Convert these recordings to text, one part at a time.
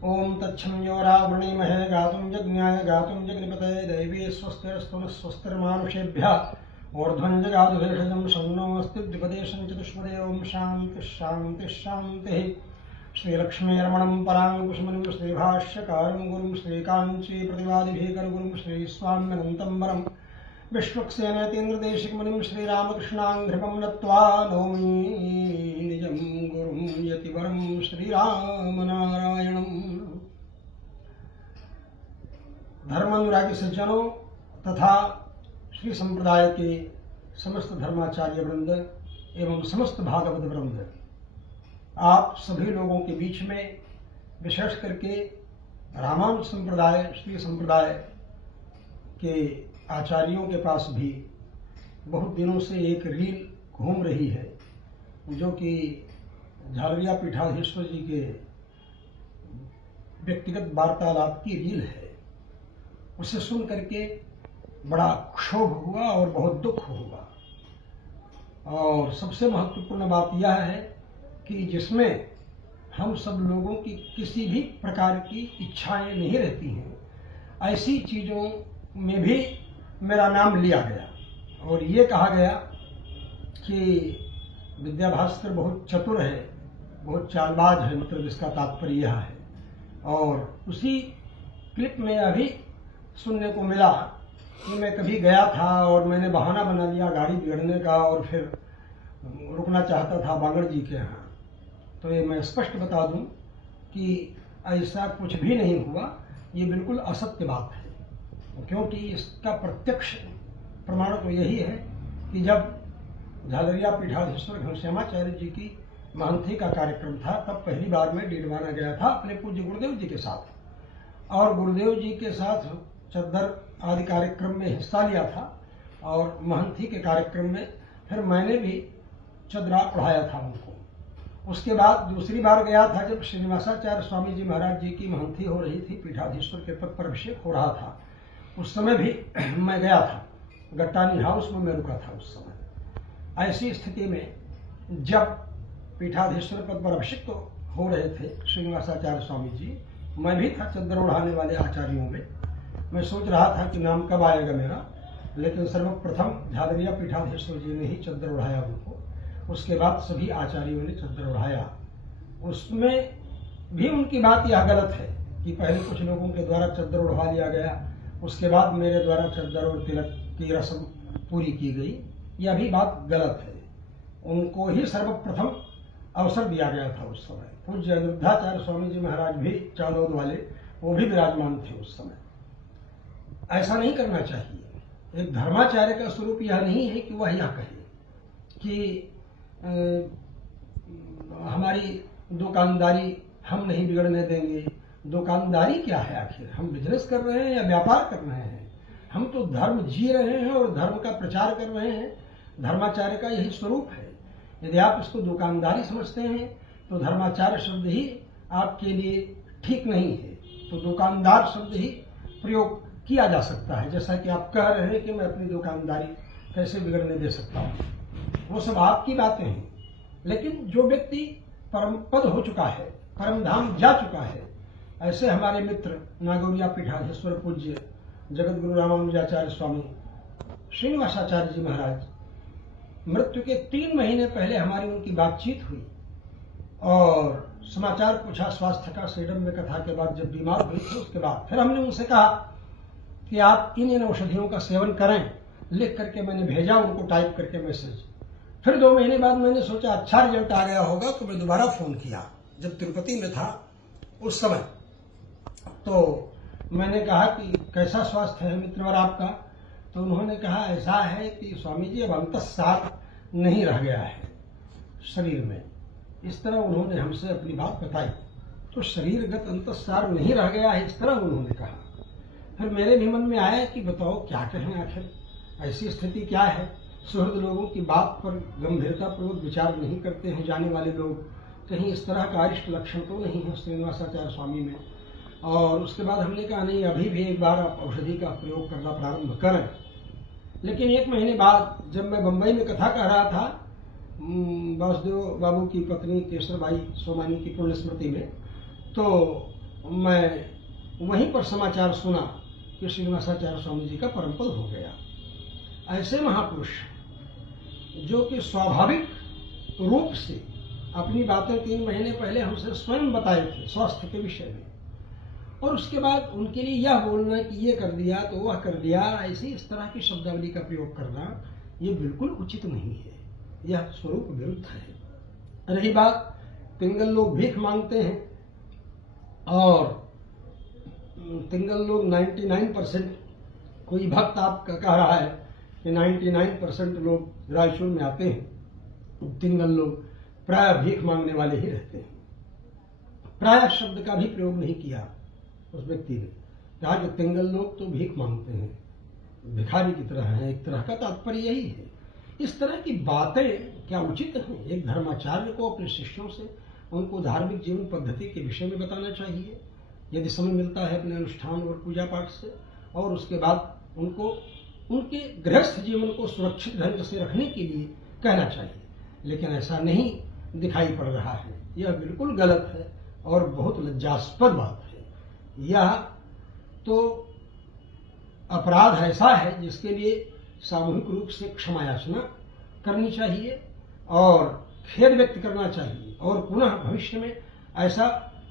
ओम तच्छं यो रावृणीमहे गातुं यज्ञाय गातुं जगन्पतये दैवी स्वस्तिरस्तु स्वस्तिर्मानुषेभ्यः ऊर्ध्वं जगातु भेषजं शन्नोऽस्ति द्विपदेशं चतुष्पदे ओम शान्तिः शान्तिः शान्तिः। श्रीलक्ष्मीरमणं पराङ्कुशमुनिं श्रीभाष्यकारं गुरुं श्रीकाञ्चीप्रतिवादिभीकरगुरुं श्रीस्वाम्यनन्तं वरं विश्वक्सेनेतीन्द्रदेशिकमुनिं श्रीरामकृष्णाङ्घ्रिपं नत्वा नौमि निजं गुरुं यतिवरं श्रीरामनारायणम्। धर्मानुरागी सज्जनों तथा श्री संप्रदाय के समस्त धर्माचार्य वृंद एवं समस्त भागवत वृंद, आप सभी लोगों के बीच में विशेष करके रामानुज संप्रदाय श्री संप्रदाय के आचार्यों के पास भी बहुत दिनों से एक रील घूम रही है, जो कि झालरिया पीठाधीश्वर जी के व्यक्तिगत वार्तालाप की रील है। उसे सुन करके बड़ा क्षोभ हुआ और बहुत दुख हुआ। और सबसे महत्वपूर्ण बात यह है कि जिसमें हम सब लोगों की किसी भी प्रकार की इच्छाएं नहीं रहती हैं, ऐसी चीजों में भी मेरा नाम लिया गया और ये कहा गया कि विद्याभास्कर बहुत चतुर है, बहुत चालबाज है, मतलब इसका तात्पर्य यह है। और उसी क्लिप में अभी सुनने को मिला कि मैं कभी गया था और मैंने बहाना बना लिया गाड़ी बिगड़ने का और फिर रुकना चाहता था बांगड़ जी के यहाँ। तो ये मैं स्पष्ट बता दूं कि ऐसा कुछ भी नहीं हुआ, ये बिल्कुल असत्य बात है, क्योंकि इसका प्रत्यक्ष प्रमाण तो यही है कि जब झालरिया पीठाधीश्वर घनश्यामाचार्य जी की महंती का कार्यक्रम था, तब पहली बार मैं डीडवाना गया था अपने पूज्य गुरुदेव जी के साथ, और गुरुदेव जी के साथ चद्दर आदि कार्यक्रम में हिस्सा लिया था। और महंती के कार्यक्रम में फिर मैंने भी चदरा पढ़ाया था उनको। उसके बाद दूसरी बार गया था जब श्रीनिवासाचार्य स्वामी जी महाराज जी की महंती हो रही थी, पीठाधीश्वर के पद पर अभिषेक हो रहा था, उस समय भी मैं गया था। गट्टानी हाउस में मैं रुका था उस समय। ऐसी स्थिति में जब पीठाधीश्वर पद पर अभिषेक तो हो रहे थे श्रीनिवासाचार्य स्वामी जी, मैं भी था चद्दर उड़ाने वाले आचार्यों में। मैं सोच रहा था कि नाम कब आएगा मेरा, लेकिन सर्वप्रथम झालरिया पीठाधीश्वर जी ने ही चद्दर उड़ाया उनको, उसके बाद सभी आचार्यों ने चद्दर उड़ाया। उसमें भी उनकी बात यह गलत है कि पहले कुछ लोगों के द्वारा चद्दर उड़वा लिया गया, उसके बाद मेरे द्वारा चद्दर और तिलक की रस्म पूरी की गई। यह भी बात गलत है। उनको ही सर्वप्रथम अवसर दिया गया था उस समय। पूज्य अनिरुद्धाचार्य स्वामी जी महाराज भी चांदौद वाले, वो भी विराजमान थे उस समय। ऐसा नहीं करना चाहिए। एक धर्माचार्य का स्वरूप यह नहीं है कि वह यह कहे कि हमारी दुकानदारी हम नहीं बिगड़ने देंगे। दुकानदारी क्या है आखिर? हम बिजनेस कर रहे हैं या व्यापार कर रहे हैं? हम तो धर्म जी रहे हैं और धर्म का प्रचार कर रहे हैं। धर्माचार्य का यही स्वरूप है। यदि आप इसको दुकानदारी समझते हैं तो धर्माचार्य शब्द ही आपके लिए ठीक नहीं है, तो दुकानदार शब्द ही प्रयोग किया जा सकता है। जैसा कि आप कह रहे हैं कि मैं अपनी दुकानदारी कैसे बिगड़ने दे सकता हूँ, वो सब आपकी बातें हैं। लेकिन जो व्यक्ति परम पद हो चुका है, परम धाम जा चुका है, ऐसे हमारे मित्र नागौरिया पीठाधीश्वर पूज्य जगत गुरु रामानुजाचार्य स्वामी श्रीनिवासाचार्य जी महाराज, मृत्यु के 3 महीने पहले हमारी उनकी बातचीत हुई और समाचार पूछा स्वास्थ्य का। सेडम में कथा के बाद जब बीमार हुई थी, उसके बाद फिर हमने उनसे कहा कि आप इन औषधियों का सेवन करें। लिख करके मैंने भेजा उनको, टाइप करके मैसेज। फिर 2 महीने बाद मैंने सोचा अच्छा रिजल्ट आ गया होगा, तो मैं दोबारा फोन किया जब तिरुपति में था उस समय। तो मैंने कहा कि कैसा स्वास्थ्य है मित्रवर आपका? तो उन्होंने कहा ऐसा है कि स्वामी जी अब अंतस्सार नहीं रह गया है शरीर में। इस तरह उन्होंने हमसे अपनी बात बताई। तो शरीरगत अंतस्सार नहीं रह गया है, इस तरह उन्होंने कहा। फिर मेरे भी मन में आया कि बताओ क्या कहें, आखिर ऐसी स्थिति क्या है। सुहृद लोगों की बात पर गंभीरतापूर्वक विचार नहीं करते हैं जाने वाले लोग। कहीं इस तरह का अरिष्ट लक्षण तो नहीं है श्रीनिवासाचार्य स्वामी में। और उसके बाद हमने कहा नहीं, अभी भी एक बार आप औषधि का प्रयोग करना प्रारंभ करें। लेकिन 1 महीने बाद जब मैं बंबई में कथा कह रहा था वासुदेव बाबू की पत्नी केसरबाई सोमानी की पुण्य स्मृति में, तो मैं वहीं पर समाचार सुना कि श्रीनिवासाचार्य स्वामी जी का परमपद हो गया। ऐसे महापुरुष जो कि स्वाभाविक रूप से अपनी बातें 3 महीने पहले हमसे स्वयं बताए थे स्वास्थ्य के विषय में, और उसके बाद उनके लिए यह बोलना कि ये कर दिया तो वह कर दिया, ऐसी इस तरह की शब्दावली का प्रयोग करना ये बिल्कुल उचित नहीं है, यह स्वरूप विरुद्ध है। रही बात पिंगल लोग भीख मांगते हैं, और पिंगल लोग 99% कोई भक्त आपका कह रहा है कि 99% लोग रायचूर में आते हैं, पिंगल लोग प्राय भीख मांगने वाले ही रहते हैं। प्राय शब्द का भी प्रयोग नहीं किया उस व्यक्ति ने, कहा कि पिंगल लोग तो भीख मांगते हैं, भिखारी की तरह है। एक तरह का तात्पर्य यही है। इस तरह की बातें क्या उचित हैं? एक धर्माचार्य को अपने शिष्यों से उनको धार्मिक जीवन पद्धति के विषय में बताना चाहिए, यदि समय मिलता है अपने अनुष्ठान और पूजा पाठ से, और उसके बाद उनको उनके गृहस्थ जीवन को सुरक्षित ढंग से रखने के लिए कहना चाहिए। लेकिन ऐसा नहीं दिखाई पड़ रहा है, यह बिल्कुल गलत है और बहुत लज्जास्पद बात है। यह तो अपराध ऐसा है जिसके लिए सामूहिक रूप से क्षमा याचना करनी चाहिए और खेद व्यक्त करना चाहिए, और पुनः भविष्य में ऐसा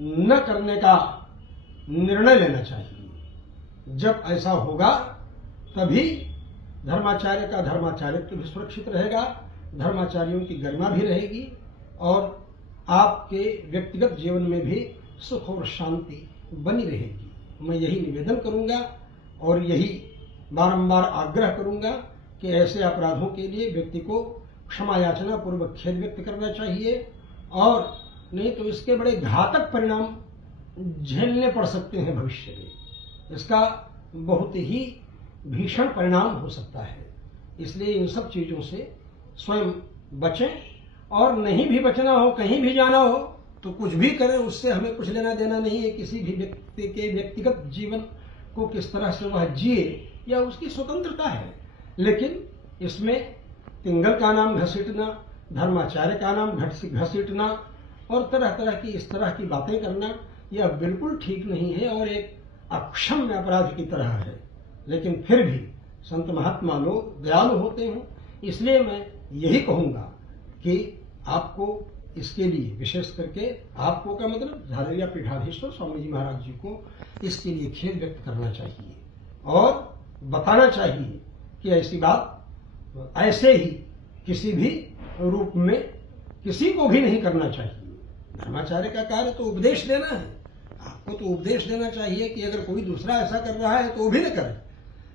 न करने का निर्णय लेना चाहिए। जब ऐसा होगा तभी धर्माचार्य का धर्माचार्यत्व भी सुरक्षित रहेगा, धर्माचार्यों की गरिमा भी रहेगी, और आपके व्यक्तिगत जीवन में भी सुख और शांति बनी रहेगी। मैं यही निवेदन करूंगा और यही बारंबार आग्रह करूंगा कि ऐसे अपराधों के लिए व्यक्ति को क्षमा याचना पूर्वक खेद व्यक्त करना चाहिए, और नहीं तो इसके बड़े घातक परिणाम झेलने पड़ सकते हैं भविष्य में। इसका बहुत ही भीषण परिणाम हो सकता है। इसलिए इन सब चीजों से स्वयं बचें, और नहीं भी बचना हो, कहीं भी जाना हो तो कुछ भी करें, उससे हमें कुछ लेना देना नहीं है। किसी भी व्यक्ति के व्यक्तिगत जीवन को किस तरह से वह जिए या उसकी स्वतंत्रता है, लेकिन इसमें पिंगल का नाम घसीटना, धर्माचार्य का नाम घसीटना और तरह तरह की इस तरह की बातें करना यह बिल्कुल ठीक नहीं है और एक अक्षम्य अपराध की तरह है। लेकिन फिर भी संत महात्मा लोग दयालु होते हैं, इसलिए मैं यही कहूंगा कि आपको इसके लिए विशेष करके, आपको का मतलब झालरिया पीठाधीश्वर स्वामी जी महाराज जी को इसके लिए खेद व्यक्त करना चाहिए और बताना चाहिए कि ऐसी बात ऐसे ही किसी भी रूप में किसी को भी नहीं करना चाहिए। धर्माचार्य का कार्य तो उपदेश देना है, आपको तो उपदेश देना चाहिए कि अगर कोई दूसरा ऐसा कर रहा है तो वो भी न करे,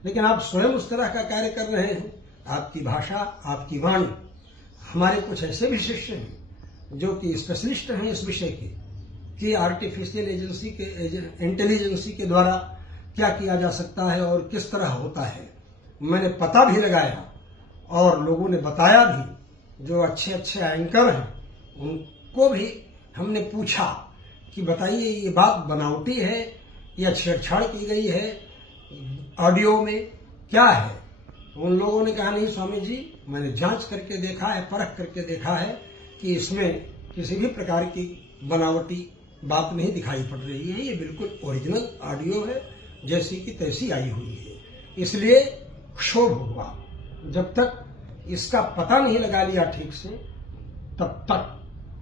लेकिन आप स्वयं उस तरह का कार्य कर रहे हैं। आपकी भाषा, आपकी वाणी, हमारे कुछ ऐसे भी शिष्य हैं जो कि स्पेशलिस्ट हैं इस विषय के कि आर्टिफिशियल इंटेलिजेंसी के द्वारा क्या किया जा सकता है और किस तरह होता है। मैंने पता भी लगाया और लोगों ने बताया भी, जो अच्छे अच्छे एंकर हैं उनको भी हमने पूछा कि बताइए ये बात बनावटी है या छेड़छाड़ की गई है ऑडियो में, क्या है। उन लोगों ने कहा नहीं स्वामी जी, मैंने जांच करके देखा है, परख करके देखा है कि इसमें किसी भी प्रकार की बनावटी बात नहीं दिखाई पड़ रही है, ये बिल्कुल ओरिजिनल ऑडियो है, जैसी की तैसी आई हुई है। इसलिए क्षोभ हुआ। जब तक इसका पता नहीं लगा लिया ठीक से, तब तक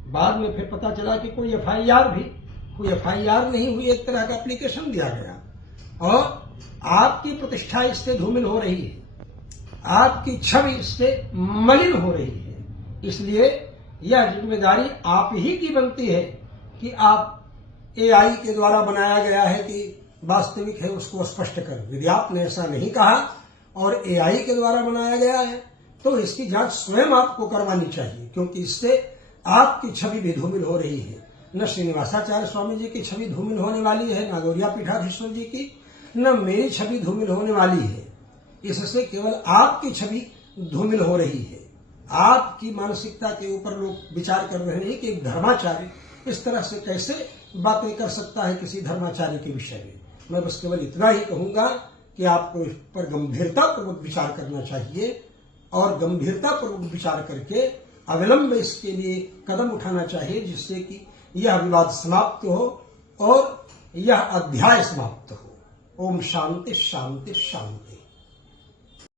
बाद में फिर पता चला कि कोई एफआईआर नहीं हुई, एक तरह का एप्लीकेशन दिया गया और आपकी प्रतिष्ठा इससे धूमिल हो रही है, आपकी छवि इससे मलिन हो रही है। इसलिए यह जिम्मेदारी आप ही की बनती है कि आप एआई के द्वारा बनाया गया है कि वास्तविक है उसको स्पष्ट कर। यदि आपने ऐसा नहीं कहा और एआई के द्वारा बनाया गया है तो इसकी जांच स्वयं आपको करवानी चाहिए, क्योंकि इससे आपकी छवि भी धूमिल हो रही है। न श्रीनिवासाचार्य स्वामी जी की छवि धूमिल होने वाली है, न गौरिया पीठाधीश्वर जी की, न मेरी छवि धूमिल होने वाली है। इससे केवल आपकी छवि धूमिल हो रही है। आपकी मानसिकता के ऊपर लोग विचार कर रहे हैं कि एक धर्माचार्य इस तरह से कैसे बातें कर सकता है किसी धर्माचार्य के विषय में। मैं बस केवल इतना ही कहूंगा कि आपको इस पर गंभीरतापूर्वक विचार करना चाहिए और गंभीरतापूर्वक विचार करके अविलंब इसके लिए कदम उठाना चाहिए, जिससे कि यह विवाद समाप्त हो और यह अध्याय समाप्त हो। ओम शांति शांति शांति।